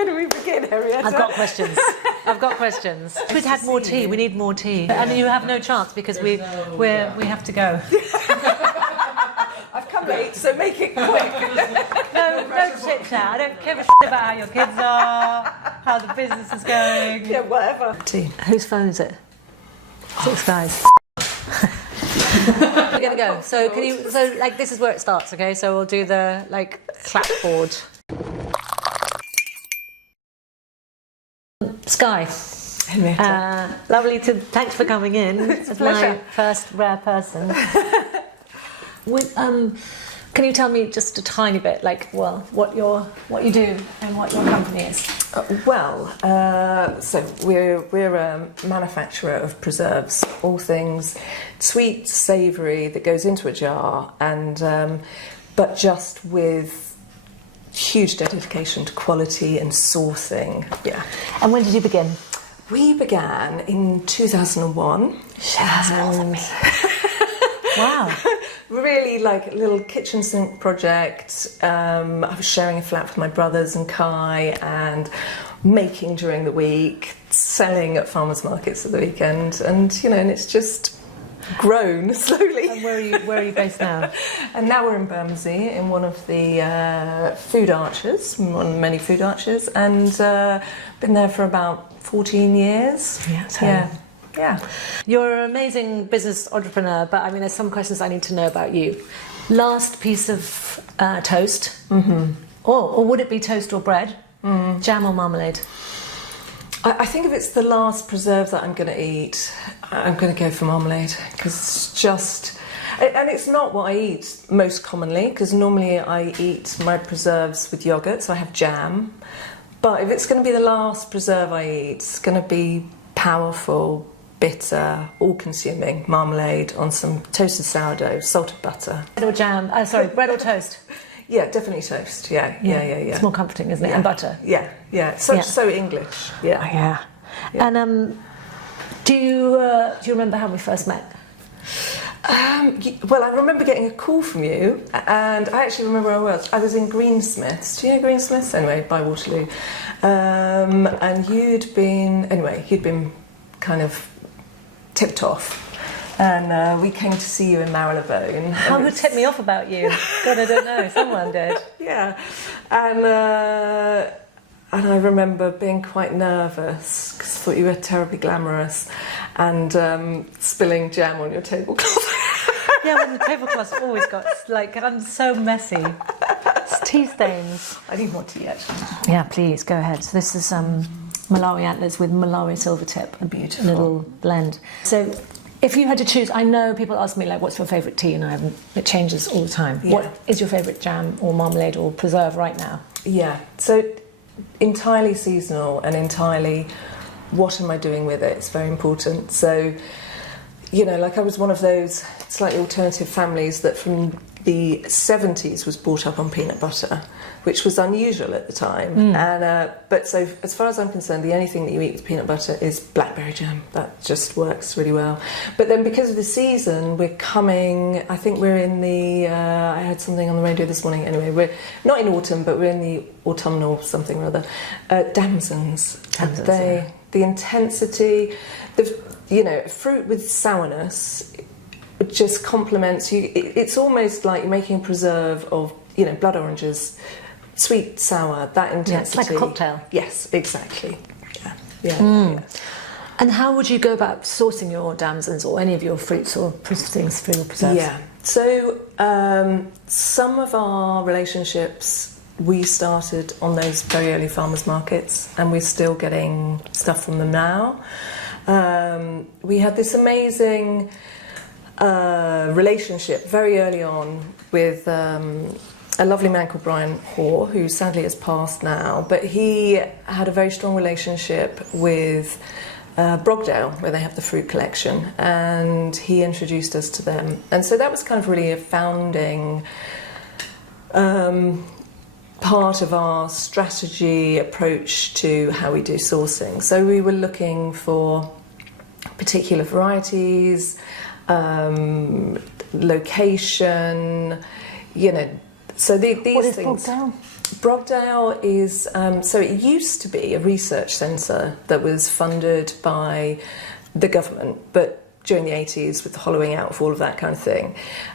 Where do we begin, Henrietta? I've got questions. We've had more tea. We need more tea. And you have no chance because we have to go. I've come late, so make it quick. No chit chat. I don't give a shit about how your kids are, how the business is going. Yeah, whatever. Tea. Whose phone is it? 6 guys. We're gonna go. So like this is where it starts, okay? So we'll do the like clapboard. Sky. Henrietta. Lovely to thanks for coming in. It's a as pleasure. my first rare person. Can you tell me just a tiny bit, like, well, what you do and what your company is? So we're a manufacturer of preserves, all things sweet, savoury that goes into a jar, and but just with huge dedication to quality and sourcing. Yeah. And when did you begin? We began in 2001. Wow. Really like a little kitchen sink project. I was sharing a flat with my brothers and Kai, and making during the week, selling at farmers markets at the weekend, and and it's just grown slowly. And where are you based now? And now we're in Bermondsey in one of the food arches, one of many food arches, and been there for about 14 years. Yeah. You're an amazing business entrepreneur, but I mean, there's some questions I need to know about you. Last piece of toast, or would it be toast or bread? Jam or marmalade? I think if it's the last preserve that I'm going to eat, I'm going to go for marmalade, because it's just... And it's not what I eat most commonly, because normally I eat my preserves with yoghurt, so I have jam. But if it's going to be the last preserve I eat, it's going to be powerful, bitter, all-consuming marmalade on some toasted sourdough, salted butter. Bread or jam? Bread or toast? Yeah, definitely toast. Yeah. It's more comforting, isn't it? Yeah. And butter. Yeah. So English. Yeah. And do you remember how we first met? Well, I remember getting a call from you, and I actually remember where I was. I was in Greensmiths. Do you know Greensmiths? Anyway, by Waterloo. And you'd been kind of tipped off. And we came to see you in Marylebone. Who tipped me off about you? God, I don't know. Someone did. Yeah. And I remember being quite nervous because I thought you were terribly glamorous, and spilling jam on your tablecloth. Yeah, when the tablecloth's always got, like, I'm so messy. It's tea stains. I need more tea, actually. Yeah, please, go ahead. So this is Malawi antlers with Malawi silver tip. A beautiful little blend. So if you had to choose, I know people ask me, like, what's your favourite tea? And it changes all the time. Yeah. What is your favourite jam or marmalade or preserve right now? Yeah, so entirely seasonal and entirely what am I doing with it? It's very important. So, like I was one of those slightly alternative families that from the 70s was brought up on peanut butter, which was unusual at the time. And but so as far as I'm concerned, the only thing that you eat with peanut butter is blackberry jam. That just works really well. But then because of the season, I think we're in the, I heard something on the radio this morning, anyway, we're not in autumn, but we're in the autumnal something or other. Damsons. The intensity, fruit with sourness, it just complements you. It's almost like you're making a preserve of, blood oranges, sweet, sour, that intensity. Yeah, it's like a cocktail. Yes, exactly. Yeah. And how would you go about sourcing your damsons or any of your fruits or things for your preserves? Yeah. So some of our relationships we started on those very early farmers markets, and we're still getting stuff from them now. We had this amazing relationship very early on with a lovely man called Brian Hoare, who sadly has passed now, but he had a very strong relationship with Brogdale, where they have the fruit collection, and he introduced us to them. And so that was kind of really a founding part of our strategy approach to how we do sourcing. So we were looking for particular varieties, location, so these what is things. Brogdale? Brogdale is, so it used to be a research centre that was funded by the government, but during the 80s, with the hollowing out of all of that kind of thing,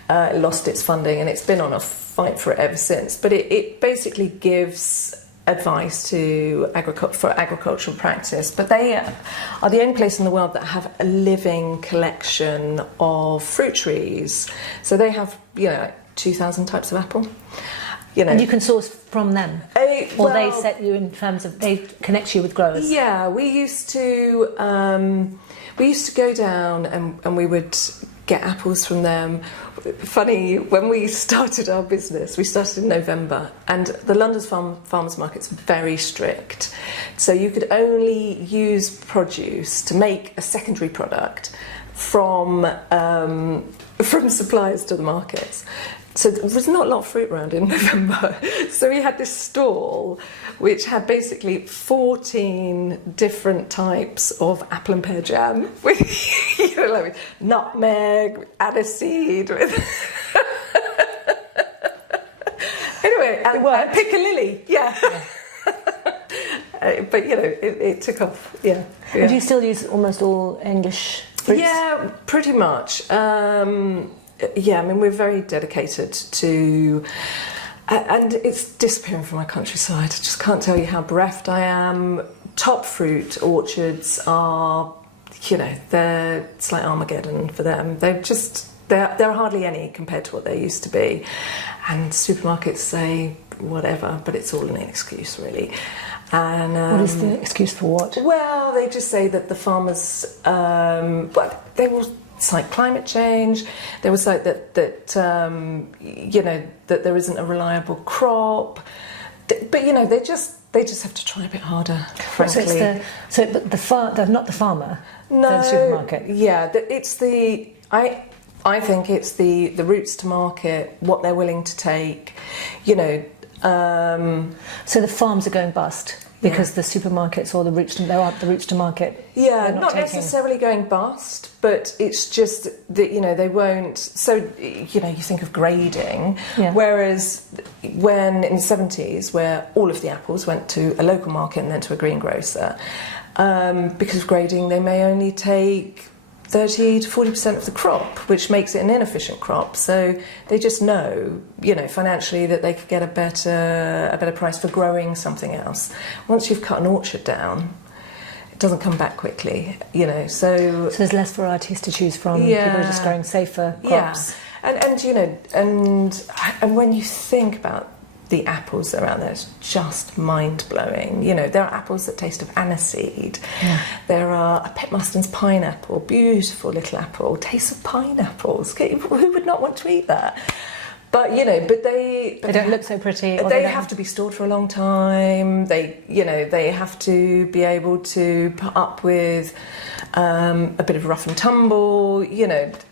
it lost its funding, and it's been on a fight for it ever since. But it basically gives advice to for agricultural practice, but they are the only place in the world that have a living collection of fruit trees. So they have, 2,000 types of apple. And you can source from them, or they set you in terms of, they connect you with growers. Yeah, we used to go down and we would get apples from them. Funny, when we started our business, we started in November, and the London farmers market's very strict. So you could only use produce to make a secondary product from suppliers to the markets. So there was not a lot of fruit around in November. So we had this stall which had basically 14 different types of apple and pear jam with, with nutmeg, with aniseed, with... Anyway, and piccalilli, yeah. But, it took off, yeah. And do you still use almost all English fruits? Yeah, pretty much. We're very dedicated to, and it's disappearing from my countryside. I just can't tell you how bereft I am. Top fruit orchards are, it's like Armageddon for them. There are hardly any compared to what they used to be. And supermarkets say whatever, but it's all an excuse, really. And what is the excuse for what? Well, they just say that the farmers, they will cite climate change. They will cite that that there isn't a reliable crop. But they just have to try a bit harder. Frankly, they're not the farmer. No, the supermarket. Yeah, it's the I think it's the routes to market, what they're willing to take. So the farms are going bust because the supermarkets or there aren't the routes to market. Yeah, not necessarily going bust, but it's just that they won't. So you think of grading, whereas when in the 70s, where all of the apples went to a local market and then to a greengrocer, because of grading, they may only take 30 to 40% of the crop, which makes it an inefficient crop. So they just know, financially that they could get a better price for growing something else. Once you've cut an orchard down, it doesn't come back quickly, So there's less varieties to choose from. Yeah. People are just growing safer crops. Yeah. And when you think about the apples that are out there, it's just mind-blowing. There are apples that taste of aniseed. Yeah. There are a Pitmaster's pineapple, beautiful little apple, tastes of pineapples. Who would not want to eat that? But they don't look so pretty. They have to be stored for a long time. They have to be able to put up with a bit of rough and tumble.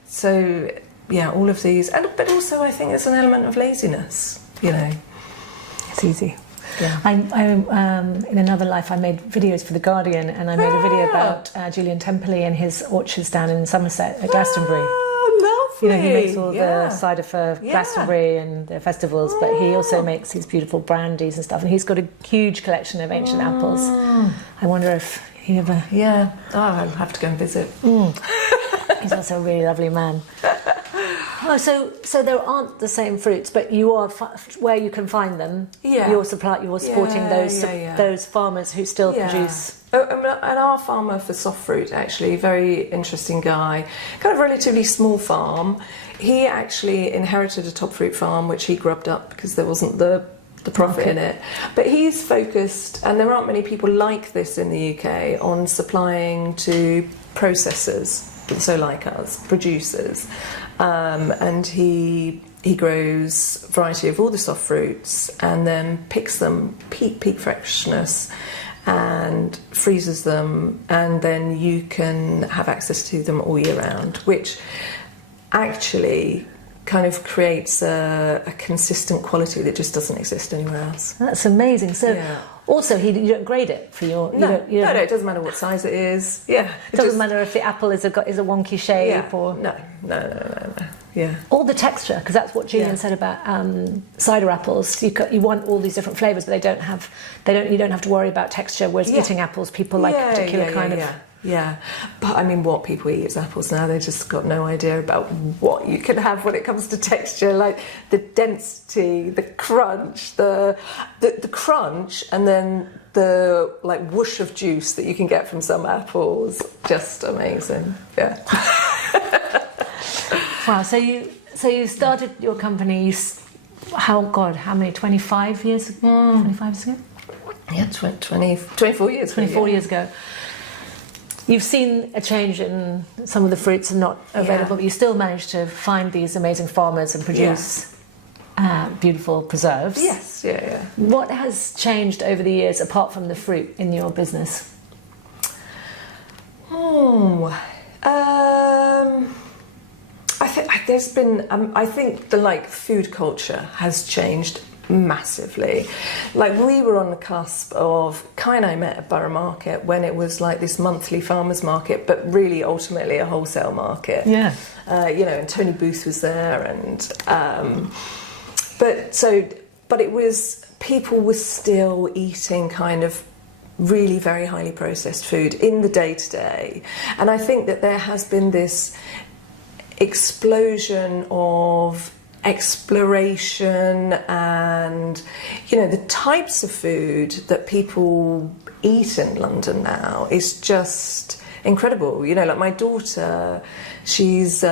So yeah, all of these, but also I think there's an element of laziness. It's easy. Yeah. I in another life, I made videos for The Guardian, and I made a video about Julian Temperley and his orchards down in Somerset at Glastonbury. Oh, lovely. He makes all the cider for Glastonbury and the festivals, but he also makes these beautiful brandies and stuff, and he's got a huge collection of ancient apples. I wonder if he ever... Yeah. Oh, I'll have to go and visit. He's also a really lovely man. Oh, so there aren't the same fruits, but you are where you can find them. Yeah, you're supporting those farmers who still produce. And our farmer for soft fruit, actually, very interesting guy, kind of relatively small farm. He actually inherited a top fruit farm, which he grubbed up because there wasn't the profit in it. But he's focused, and there aren't many people like this in the UK, on supplying to processors. So like us, producers, and he grows a variety of all the soft fruits and then picks them peak freshness and freezes them, and then you can have access to them all year round, which actually kind of creates a consistent quality that just doesn't exist anywhere else. That's amazing. So also you don't grade it for your... No, it doesn't matter what size it is. Yeah. It doesn't matter if the apple is a wonky shape or... No. Yeah. All the texture, because that's what Julian said about cider apples. You want all these different flavours, but you don't have to worry about texture, whereas eating apples, people like a particular kind of... Yeah, but I mean, what people eat is apples now. They've just got no idea about what you can have when it comes to texture, like the density, the crunch, the crunch, and then the like whoosh of juice that you can get from some apples. Just amazing. Yeah. Wow. So you started your company. How many? 25 years ago. 25 years ago. Yeah, 24 years. 24 years ago. You've seen a change in some of the fruits are not available, but you still managed to find these amazing farmers and produce beautiful preserves. Yes, yeah. What has changed over the years, apart from the fruit, in your business? I think the food culture has changed massively. Like, we were on the cusp of I met at Borough Market when it was like this monthly farmers market, but really ultimately a wholesale market. Yeah. And Tony Booth was there, and but it was, people were still eating kind of really very highly processed food in the day-to-day, and I think that there has been this explosion of exploration and the types of food that people eat in London now is just incredible. Like my daughter, she's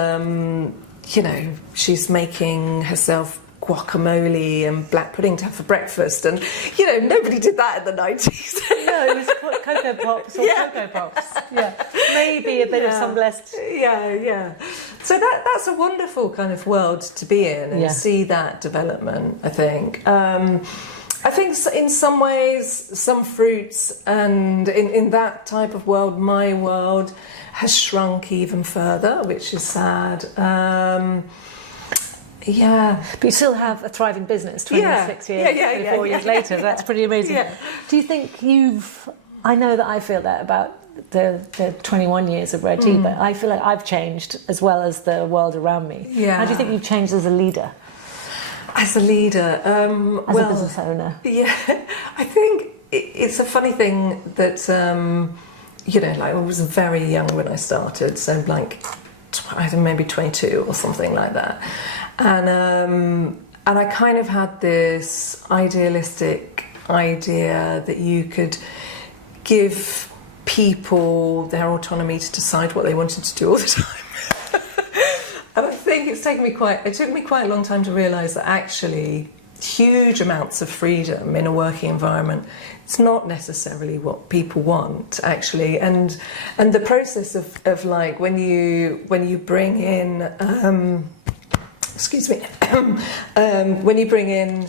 she's making herself guacamole and black pudding to have for breakfast, and nobody did that in the 90s. No, it was Cocoa Pops or Cocoa Pops. Yeah, maybe a bit of some blessed. Yeah. So that's a wonderful kind of world to be in and see that development. I think in some ways, some fruits, and in that type of world, my world has shrunk even further, which is sad. Yeah, but you still have a thriving business 26 years, 24 years later. That's pretty amazing. Yeah. Do you think I know that I feel that about the 21 years of Rare Tea, but I feel like I've changed as well as the world around me. Yeah. How do you think you've changed as a leader? As a leader? As a business owner? Yeah, I think it's a funny thing that, I was very young when I started, so maybe 22 or something like that. And I kind of had this idealistic idea that you could give people their autonomy to decide what they wanted to do all the time. And I think it took me quite a long time to realise that actually huge amounts of freedom in a working environment, it's not necessarily what people want, actually. And the process of like when you bring in when you bring in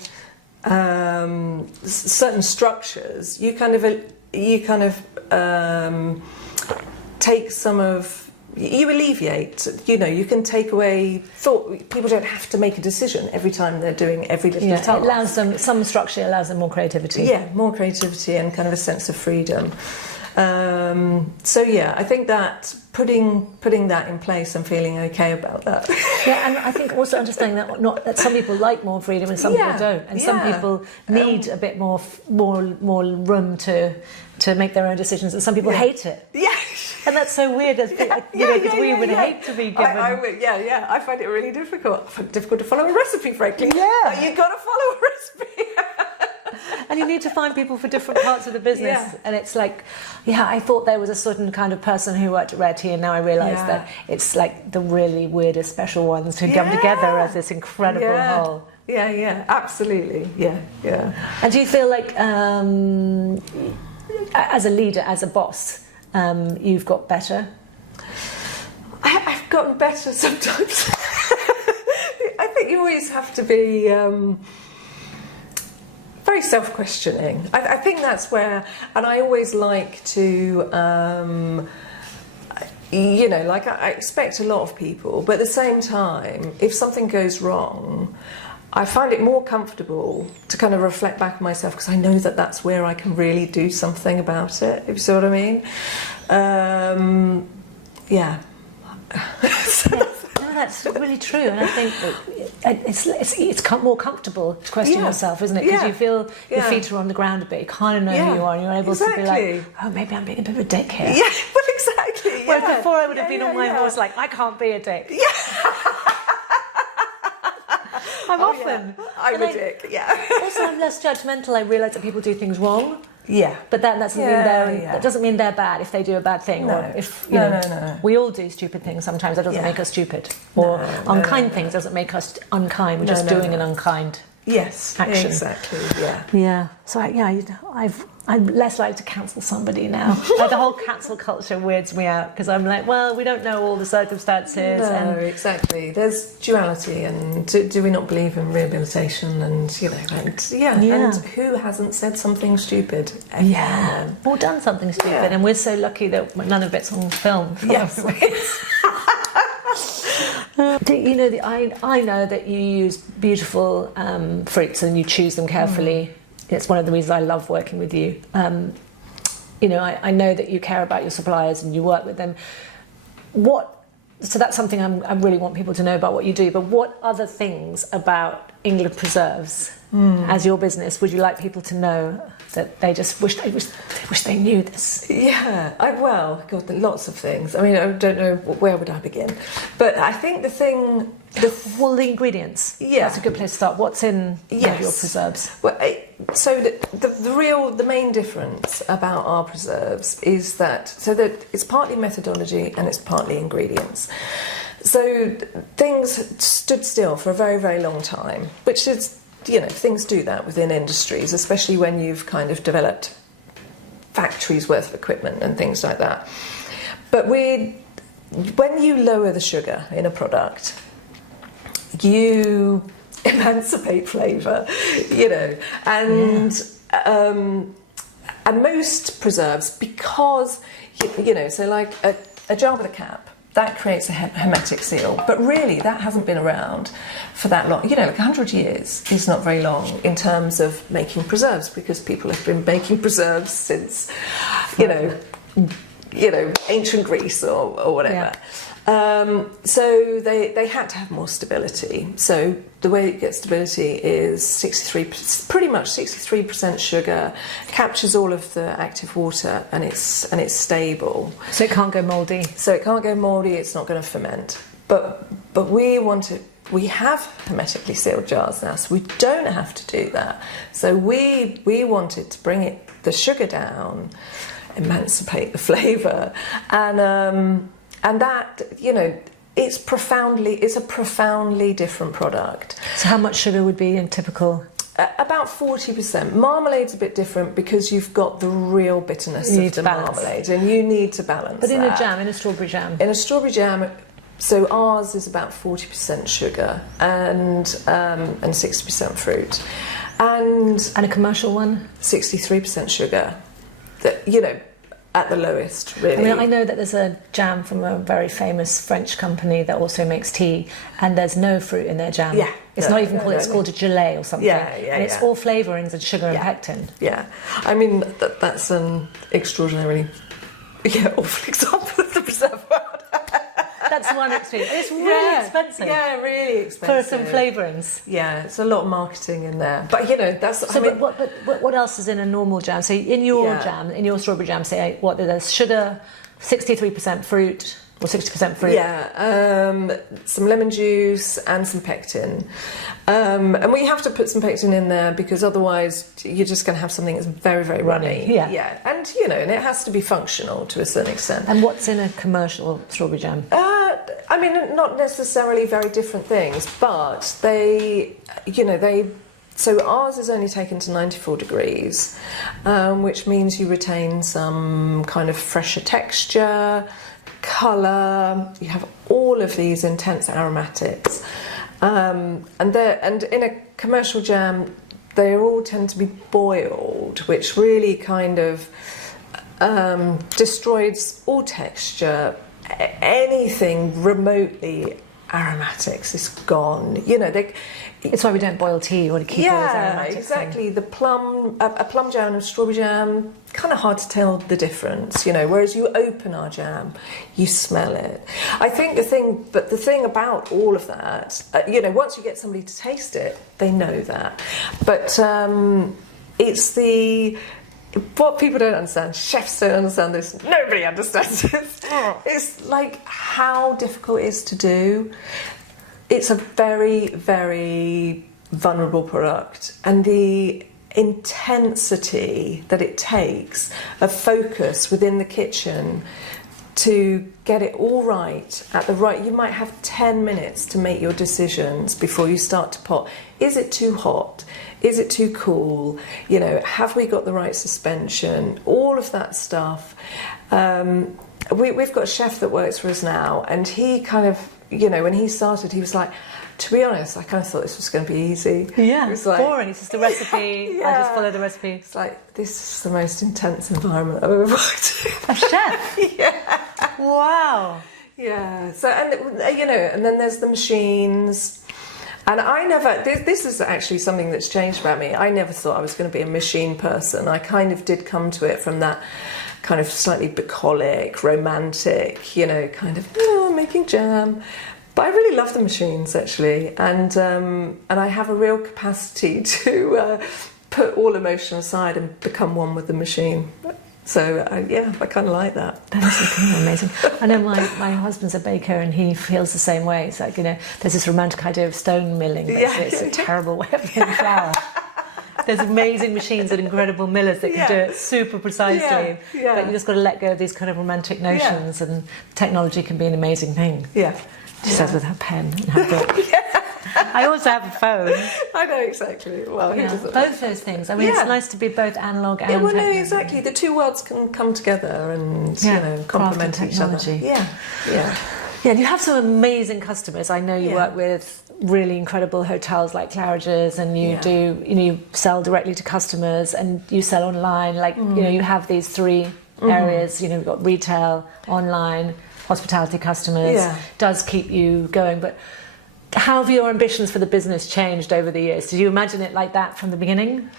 certain structures, you kind of take some of, you alleviate, you can take away thought. People don't have to make a decision every time they're doing every little task. It allows them, some structure allows them more creativity. Yeah, more creativity and kind of a sense of freedom. I think that putting that in place and feeling okay about that. Yeah, and I think also understanding that some people like more freedom and some people don't, and some people need a bit more room to make their own decisions, and some people hate it. Yeah. And that's so weird, because we would hate to be given. I find it really difficult. I find it difficult to follow a recipe, frankly. Yeah, you've got to follow a recipe. And you need to find people for different parts of the business. Yeah. And it's like, I thought there was a certain kind of person who worked at Rare Tea, and now I realise that it's like the really weirdest, special ones who come together as this incredible whole. Yeah, absolutely. Yeah. And do you feel like, as a leader, as a boss, you've got better? I've gotten better sometimes. I think you always have to be very self-questioning. I think that's where, and I always like to, you know, like I expect a lot of people, but at the same time, if something goes wrong, I find it more comfortable to kind of reflect back on myself, because I know that that's where I can really do something about it, if you see what I mean. Yeah. No, that's really true, and I think it's more comfortable to question yourself, isn't it? Because you feel your feet are on the ground a bit, you kind of know who you are, and you're able to be like, oh, maybe I'm being a bit of a dick here. Yeah, well, exactly. Whereas before I would have been on my horse like, I can't be a dick. Yeah. I'm a dick, yeah. Also, I'm less judgmental. I realise that people do things wrong. Yeah. But that doesn't mean that doesn't mean they're bad if they do a bad thing. No. Or if, you know, we all do stupid things sometimes. That doesn't make us stupid. Or unkind things doesn't make us unkind. We're just doing an unkind action. Exactly, yeah. Yeah. So, I'm less likely to cancel somebody now. Like, the whole cancel culture weirds me out, because I'm like, well, we don't know all the circumstances. No, exactly. There's duality, and do we not believe in rehabilitation? And, you know, and who hasn't said something stupid? Or done something stupid, and we're so lucky that none of it's on film. Yes. You know, I know that you use beautiful fruits and you choose them carefully. It's one of the reasons I love working with you. You know, I know that you care about your suppliers and you work with them. So that's something I really want people to know about what you do. But what other things about England Preserves as your business would you like people to know that they just wish they knew this? Yeah, God, lots of things. I mean, I don't know, where would I begin? But I think the ingredients. Yeah, that's a good place to start. What's in one of your preserves? Well, so the main difference about our preserves is that it's partly methodology and it's partly ingredients. So things stood still for a very, very long time, which is, you know, things do that within industries, especially when you've kind of developed factories worth of equipment and things like that. But when you lower the sugar in a product, you emancipate flavour, you know, and most preserves, because, you know, so like a jar with a cap, that creates a hermetic seal, but really that hasn't been around for that long. You know, like 100 years is not very long in terms of making preserves, because people have been making preserves since, you know, ancient Greece or whatever. Yeah. So they had to have more stability. So the way it gets stability is pretty much 63% sugar, captures all of the active water, and it's stable. So it can't go mouldy. It's not going to ferment. But we have hermetically sealed jars now, so we don't have to do that. So we wanted to bring the sugar down, emancipate the flavour, and that, you know, it's a profoundly different product. So how much sugar would be in typical? About 40%. Marmalade's a bit different because you've got the real bitterness of the marmalade, and you need to balance that. But in a strawberry jam? So ours is about 40% sugar and 60% fruit. And a commercial one? 63% sugar. That, you know, at the lowest, really. I mean, I know that there's a jam from a very famous French company that also makes tea, and there's no fruit in their jam. Yeah. It's not even called, it's called a gelée or something. And it's all flavourings and sugar and pectin. Yeah. I mean, that's an extraordinarily awful example of the preserve world. That's one extreme. It's really expensive. Yeah, really expensive. For some flavourings. Yeah, it's a lot of marketing in there. But, you know, that's... So, what else is in a normal jam? So, in your jam, in your strawberry jam, say, there's sugar, 63% fruit, or 60% fruit? Yeah, some lemon juice and some pectin. And we have to put some pectin in there because otherwise you're just going to have something that's very, very runny. Yeah. And, you know, and it has to be functional to a certain extent. And what's in a commercial strawberry jam? I mean, not necessarily very different things, but so ours is only taken to 94 degrees, which means you retain some kind of fresher texture, colour, you have all of these intense aromatics. And in a commercial jam, they all tend to be boiled, which really kind of destroys all texture, anything remotely aromatics is gone. It's why we don't boil tea. You want to keep all those aromatics. Exactly. The plum, a plum jam and a strawberry jam, kind of hard to tell the difference. Whereas you open our jam, you smell it. I think the thing about all of that, once you get somebody to taste it, they know that. But it's what people don't understand, chefs don't understand this, nobody understands this. It's like how difficult it is to do. It's a very, very vulnerable product, and the intensity that it takes of focus within the kitchen to get it all right you might have 10 minutes to make your decisions before you start to pot. Is it too hot? Is it too cool? Have we got the right suspension? All of that stuff. We've got a chef that works for us now, and he kind of, when he started, he was like, to be honest, I kind of thought this was going to be easy. Yeah, it was like, boring. It's just a recipe. I just follow the recipe. It's like, this is the most intense environment I've ever worked in. A chef? Yeah. Wow. Yeah. So, and then there's the machines. And I never, this is actually something that's changed about me. I never thought I was going to be a machine person. I kind of did come to it from that kind of slightly bucolic, romantic, kind of, making jam. But I really love the machines, actually, and I have a real capacity to put all emotion aside and become one with the machine. So, I kind of like that. That is amazing. I know my husband's a baker, and he feels the same way. It's like, there's this romantic idea of stone milling, but it's a terrible way of making flour. There's amazing machines and incredible millers that can do it super precisely. But you just got to let go of these kind of romantic notions, and technology can be an amazing thing. Yeah. She says with her pen and her book. I also have a phone. I know, exactly. Well, both those things. I mean, it's nice to be both analog and technology. No, exactly. The two worlds can come together and, complement each other. Yeah. Yeah, you have some amazing customers. I know you work with really incredible hotels like Claridge's, and you do, you sell directly to customers, and you sell online. Like, you have these three areas. You've got retail, online, hospitality customers. Does keep you going. But how have your ambitions for the business changed over the years? Did you imagine it like that from the beginning?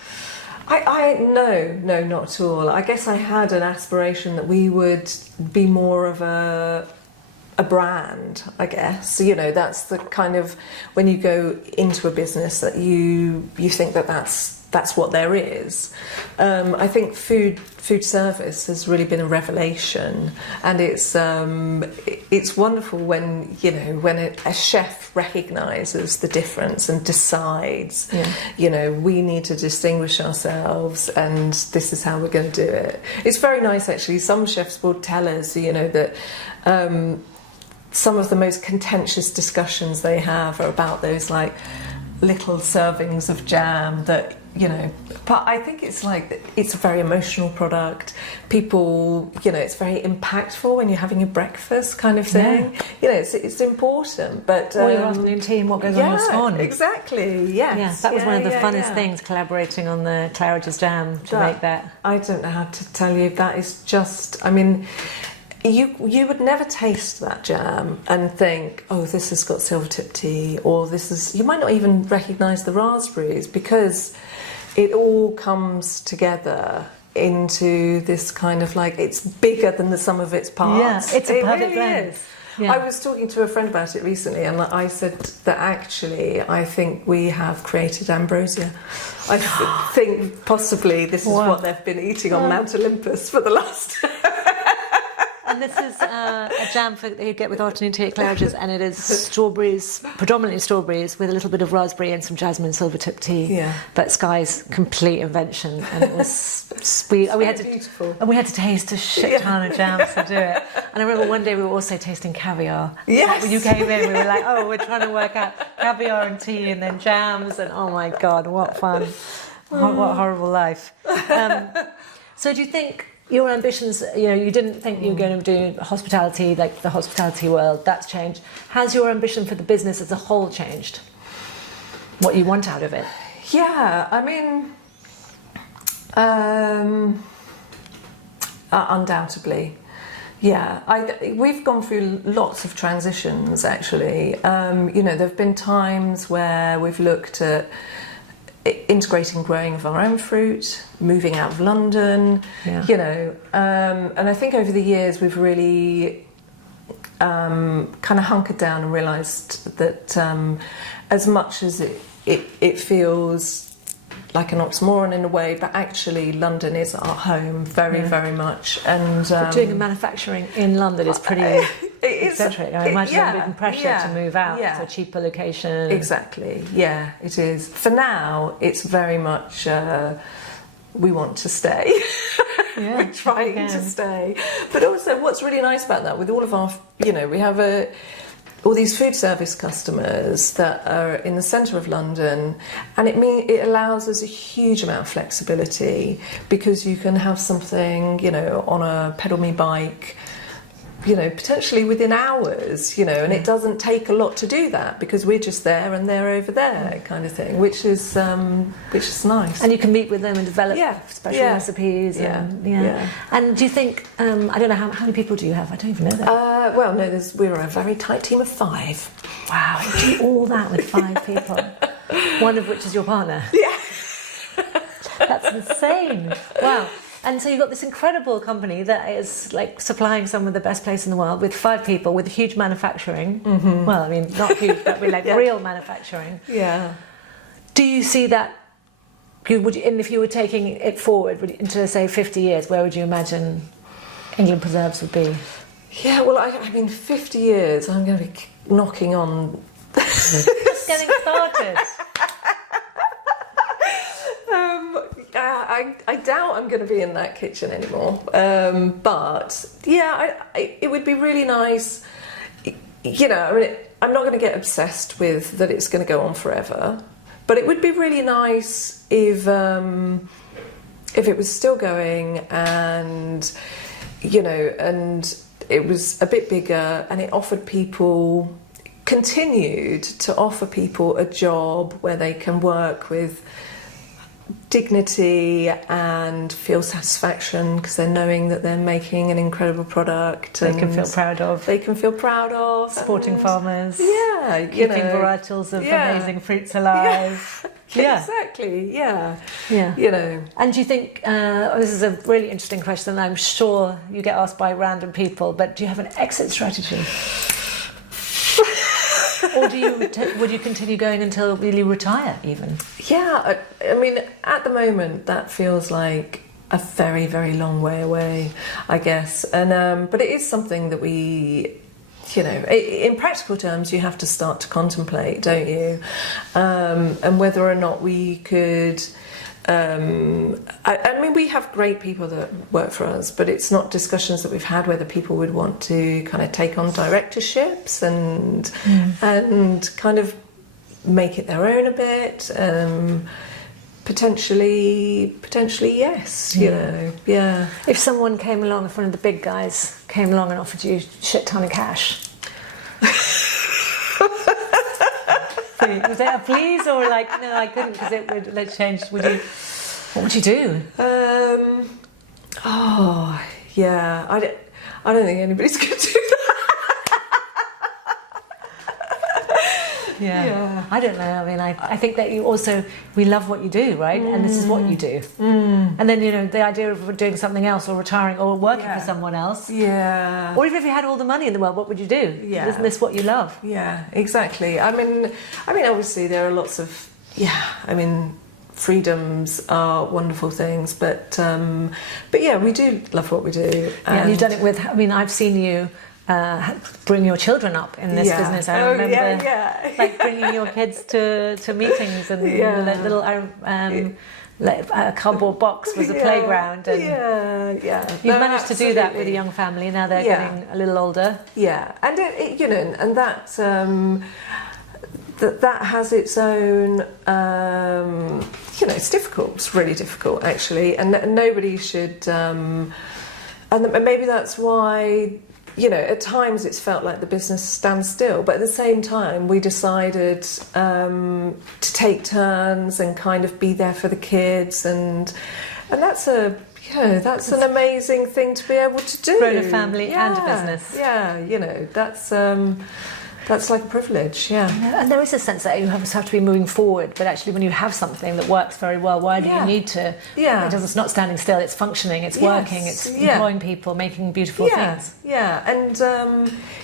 No, not at all. I guess I had an aspiration that we would be more of a brand, I guess. That's the kind of, when you go into a business, that you think that's what there is. I think food service has really been a revelation, and it's wonderful when a chef recognises the difference and decides, we need to distinguish ourselves, and this is how we're going to do it. It's very nice, actually. Some chefs will tell us, that some of the most contentious discussions they have are about those like little servings of jam that, but I think it's a very emotional product. People, it's very impactful when you're having your breakfast kind of thing. It's important, but or your afternoon tea and what goes on your scone. Exactly. Yes. That was one of the funnest things, collaborating on the Claridge's jam to make that. I don't know how to tell you. That is just, I mean, you would never taste that jam and think, oh, this has got silvertip tea, or you might not even recognise the raspberries, because it all comes together into this kind of it's bigger than the sum of its parts. Yeah, it's a perfect really blend. Is. Yeah. I was talking to a friend about it recently, and I said that actually I think we have created ambrosia. I think possibly this is what they've been eating on Mount Olympus for the last... And this is a jam that you get with afternoon tea at Claridge's, and it is strawberries, predominantly strawberries, with a little bit of raspberry and some jasmine silvertip tea. Yeah. But Sky's complete invention, and it was sweet. And we had to taste a shit ton of jams to do it. And I remember one day we were also tasting caviar. Yes. When you came in, we were like, oh, we're trying to work out caviar and tea, and then jams, and oh my God, what fun! What a horrible life. So do you think your ambitions, you didn't think you were going to do hospitality, like the hospitality world, that's changed. Has your ambition for the business as a whole changed? What you want out of it? Yeah, I mean, undoubtedly. We've gone through lots of transitions, actually. You know, there have been times where we've looked at integrating growing of our own fruit, moving out of London, you know, and I think over the years we've really kind of hunkered down and realised that as much as it feels like an oxymoron in a way, but actually London is our home very much. And doing manufacturing in London is pretty eccentric. I imagine there's a big pressure to move out to a cheaper location. Exactly, it is. For now, it's very much we want to stay. We're trying to stay. But also what's really nice about that, with all of our, you know, we have all these food service customers that are in the centre of London, and it allows us a huge amount of flexibility, because you can have something, you know, on a pedal me bike, you know, potentially within hours, you know, and it doesn't take a lot to do that, because we're just there and they're over there, kind of thing, which is nice. And you can meet with them and develop special recipes. And do you think, I don't know, how many people do you have? I don't even know that. Well, no, we're a very tight team of 5. Wow, you do all that with 5 people, one of which is your partner. Yeah. That's insane. Wow. And so you've got this incredible company that is like supplying some of the best place in the world with 5 people, with huge manufacturing. Mm-hmm. Well, I mean, not huge, but with like real manufacturing. Yeah. Do you see that? And if you were taking it forward into, say, 50 years, where would you imagine England Preserves would be? Yeah, well, I mean, 50 years, I'm going to be knocking on. Just getting started. I doubt I'm going to be in that kitchen anymore. But yeah, it would be really nice. You know, I mean, I'm not going to get obsessed with that it's going to go on forever. But it would be really nice if it was still going, and you know, and it was a bit bigger, and it continued to offer people a job where they can work with dignity and feel satisfaction, because they're knowing that they're making an incredible product they can feel proud of supporting farmers, keeping varietals of amazing fruits alive. Exactly. You know. And do you think this is a really interesting question, and I'm sure you get asked by random people, but do you have an exit strategy? Or would you continue going until you retire, even? Yeah, I mean, at the moment, that feels like a very, very long way away, I guess. And but it is something that we, you know, in practical terms, you have to start to contemplate, don't you? And whether or not we could. I mean, we have great people that work for us, but it's not discussions that we've had whether people would want to kind of take on directorships and kind of make it their own a bit. Potentially yes, you know, If someone came along, if one of the big guys came along and offered you a shit ton of cash. Was it a please, or like, no, I couldn't because it would, let's change, what would you do? I don't think anybody's going to do that. I don't know, I mean, I think that we love what you do, right? And this is what you do. And then, you know, the idea of doing something else, or retiring, or working for someone else. Or even if you had all the money in the world, what would you do? Isn't this what you love? Yeah, exactly. I mean, obviously there are lots of, freedoms are wonderful things, but yeah, we do love what we do. And you've done it with, I've seen you bring your children up in this business. I remember like bringing your kids to meetings, and the little cardboard box was a playground, and you've managed to do that with a young family. Now they're getting a little older. And and that has its own it's difficult. It's really difficult, actually, and nobody should and maybe that's why at times it's felt like the business stands still, but at the same time we decided to take turns and kind of be there for the kids, and that's a you know, that's an amazing thing to be able to do. Grown a family and a business. Yeah, you know, that's like a privilege, yeah. And there is a sense that you have to be moving forward, but actually when you have something that works very well, why do you need to? Yeah. It's not standing still, it's functioning, it's working, it's employing people, making beautiful things. Yeah, and,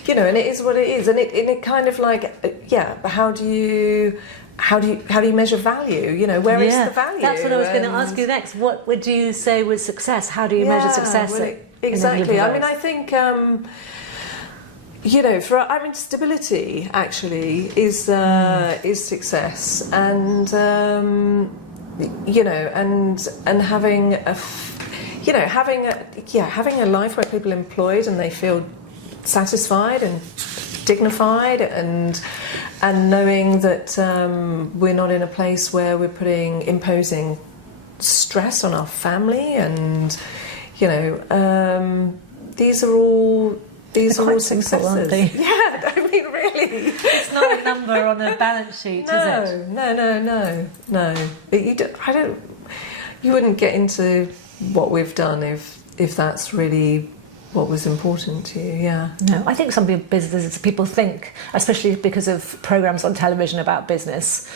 you know, and it is what it is. And it kind of like, but how do you measure value? You know, where is the value? That's what I was going to ask you next. What would you say was success? How do you measure success? Well, exactly. I mean, I think... you know, stability actually is success, and you know, and having a life where people are employed and they feel satisfied and dignified, and knowing that we're not in a place where we're imposing stress on our family, and you know, these are all successes, aren't they? Yeah, I mean, really. It's not a number on a balance sheet, is it? No. But you wouldn't get into what we've done if that's really what was important to you, yeah. No, I think some people think, especially because of programmes on television about business,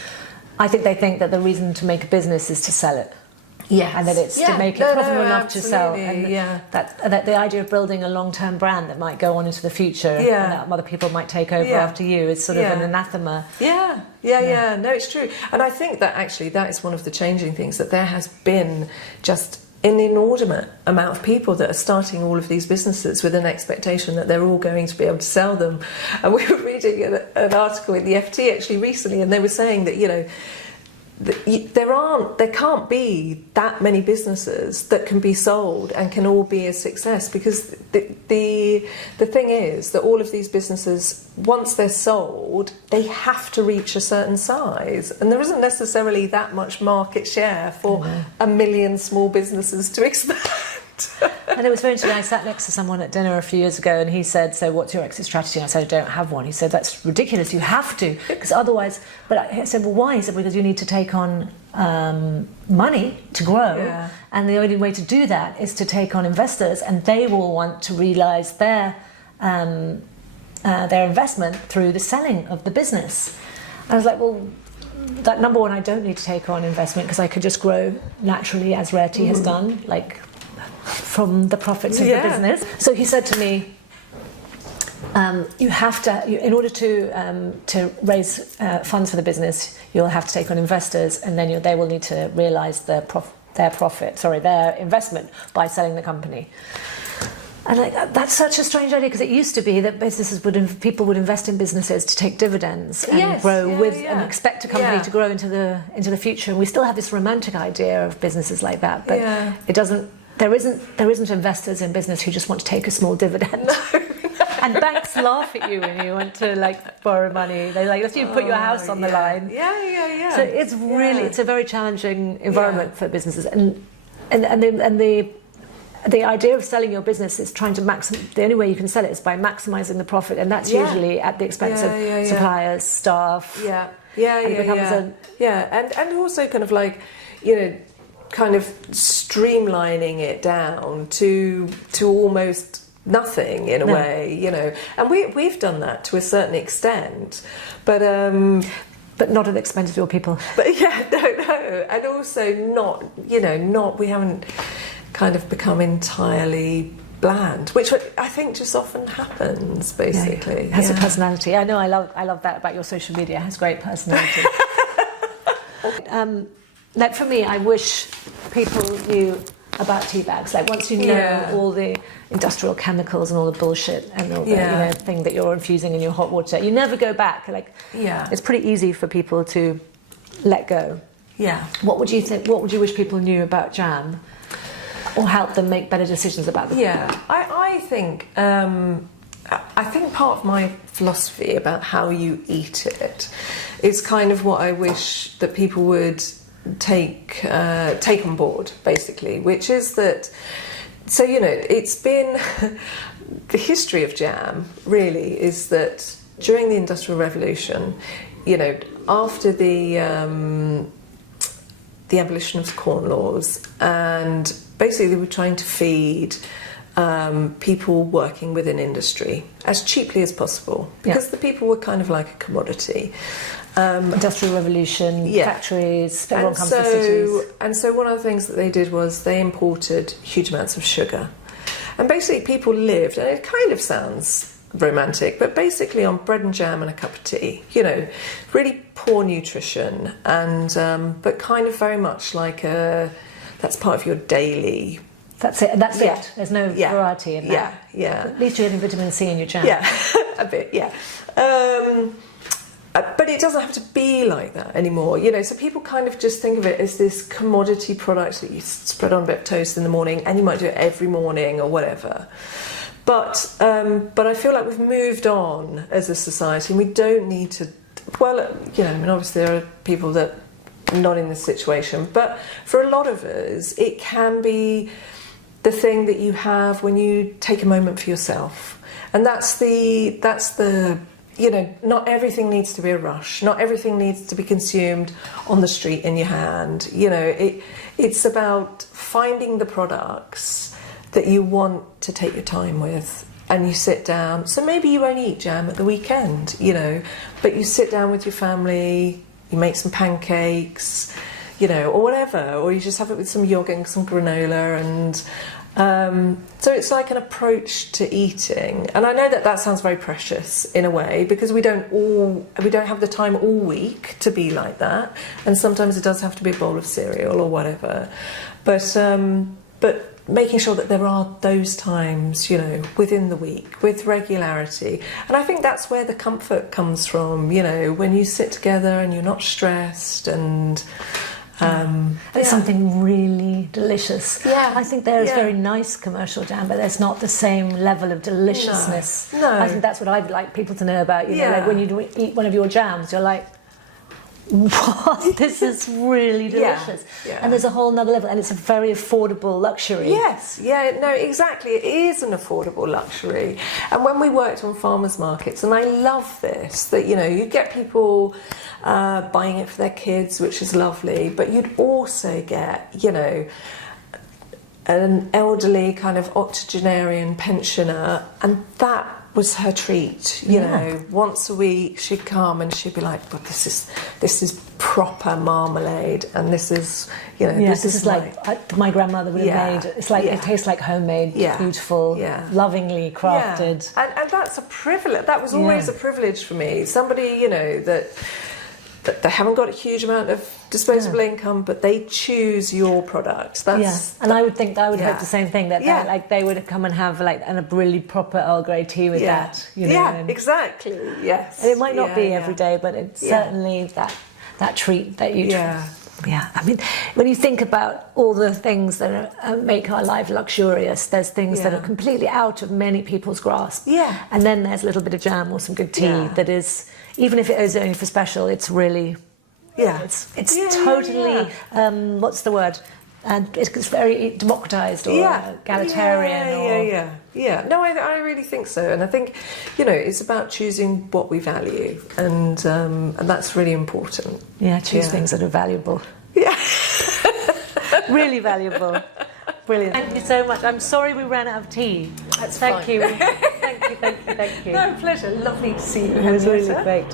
I think they think that the reason to make a business is to sell it. Yes. And that it's to make it profitable enough to sell. And that the idea of building a long-term brand that might go on into the future and that other people might take over after you is sort of an anathema. Yeah. No, it's true. And I think that actually that is one of the changing things, that there has been just an inordinate amount of people that are starting all of these businesses with an expectation that they're all going to be able to sell them. And we were reading an article in the FT actually recently, and they were saying that, you know, there can't be that many businesses that can be sold and can all be a success, because the thing is that all of these businesses, once they're sold, they have to reach a certain size, and there isn't necessarily that much market share for a million small businesses to expand. And it was very interesting. I sat next to someone at dinner a few years ago, and he said, "So what's your exit strategy?" And I said, "I don't have one." He said, "That's ridiculous. You have to, because otherwise." But I said, "Well, why?" He said, "Because you need to take on money to grow, and the only way to do that is to take on investors, and they will want to realise their investment through the selling of the business." I was like, "Well, that number one, I don't need to take on investment because I could just grow naturally, as Rare Tea has done, like." From the profits of the business. So he said to me, you have to, in order to raise funds for the business, you'll have to take on investors, and then they will need to realise their investment by selling the company. And that's such a strange idea, because it used to be that people would invest in businesses to take dividends and grow and expect a company to grow into the future. And we still have this romantic idea of businesses like that, but it doesn't. There isn't investors in business who just want to take a small dividend. No. And banks laugh at you when you want to borrow money. They let you put your house on the line. Yeah. So it's really it's a very challenging environment for businesses, and the idea of selling your business is trying to the only way you can sell it is by maximising the profit, and that's usually at the expense of suppliers, staff. And also kind of like, you know, kind of streamlining it down to almost nothing in a way, you know. And we've done that to a certain extent, but not at the expense of your people. But no, and also we haven't kind of become entirely bland, which I think just often happens, basically. It has a personality. I know. I love that about your social media. It has great personality. Like for me, I wish people knew about tea bags. Like once you know all the industrial chemicals and all the bullshit and all the thing that you're infusing in your hot water, you never go back. It's pretty easy for people to let go. Yeah. What would you think? What would you wish people knew about jam, or help them make better decisions about them? Yeah, I think part of my philosophy about how you eat it is kind of what I wish that people would take on board, basically, which is that, so, you know, it's been the history of jam really is that during the Industrial Revolution, you know, after the abolition of the Corn Laws, and basically they were trying to feed people working within industry as cheaply as possible, because the people were kind of like a commodity. Industrial revolution, factories, everyone comes to cities. And so one of the things that they did was they imported huge amounts of sugar. And basically people lived, and it kind of sounds romantic, but basically on bread and jam and a cup of tea, you know, really poor nutrition, and but kind of very much like that's part of your daily. That's it. That's it. There's no variety in that. Yeah. At least you're getting vitamin C in your jam. Yeah, a bit. Yeah. But it doesn't have to be like that anymore, you know. So people kind of just think of it as this commodity product that you spread on a bit of toast in the morning, and you might do it every morning or whatever. But I feel like we've moved on as a society, and we don't need to. Well, you know, I mean, obviously there are people that are not in this situation, but for a lot of us, it can be the thing that you have when you take a moment for yourself, and that's the. You know, not everything needs to be a rush. Not everything needs to be consumed on the street in your hand. You know, it's about finding the products that you want to take your time with, and you sit down. So maybe you only eat jam at the weekend, you know, but you sit down with your family, you make some pancakes, you know, or whatever, or you just have it with some yogurt and some granola, and so it's like an approach to eating. And I know that sounds very precious in a way, because we don't have the time all week to be like that, and sometimes it does have to be a bowl of cereal or whatever, but making sure that there are those times, you know, within the week with regularity. And I think that's where the comfort comes from, you know, when you sit together and you're not stressed, and it's something really delicious. Yeah. I think there's very nice commercial jam, but there's not the same level of deliciousness. No. I think that's what I'd like people to know about. You know, like when you eat one of your jams, you're like, what? This is really delicious. Yeah. And there's a whole nother level, and it's a very affordable luxury. Yes, no, exactly. It is an affordable luxury. And when we worked on farmers markets, and I love this, that, you know, you get people buying it for their kids, which is lovely, but you'd also get, you know, an elderly kind of octogenarian pensioner, and that was her treat, you know. Once a week she'd come and she'd be like, well, this is proper marmalade, and this is, you know, this is like my grandmother would have made. It's like it tastes like homemade, beautiful, lovingly crafted. And that's a privilege. That was always a privilege for me. Somebody, you know, that they haven't got a huge amount of disposable income, but they choose your product. And I would think I would hope the same thing, that they would come and have like a really proper Earl Grey tea with that. You know, exactly. Yes. And it might not be every day, but it's certainly that treat that you. Yeah. I mean, when you think about all the things that make our life luxurious, there's things that are completely out of many people's grasp. Yeah. And then there's a little bit of jam or some good tea that is, even if it is only for special, it's really, it's totally, what's the word? And it's very democratised or egalitarian. No, I really think so, and I think, you know, it's about choosing what we value, and that's really important. Choose things that are valuable. Really valuable. Brilliant. Thank you so much. I'm sorry we ran out of tea. Thank you. Thank you. No, pleasure. Lovely to see you. It was really great.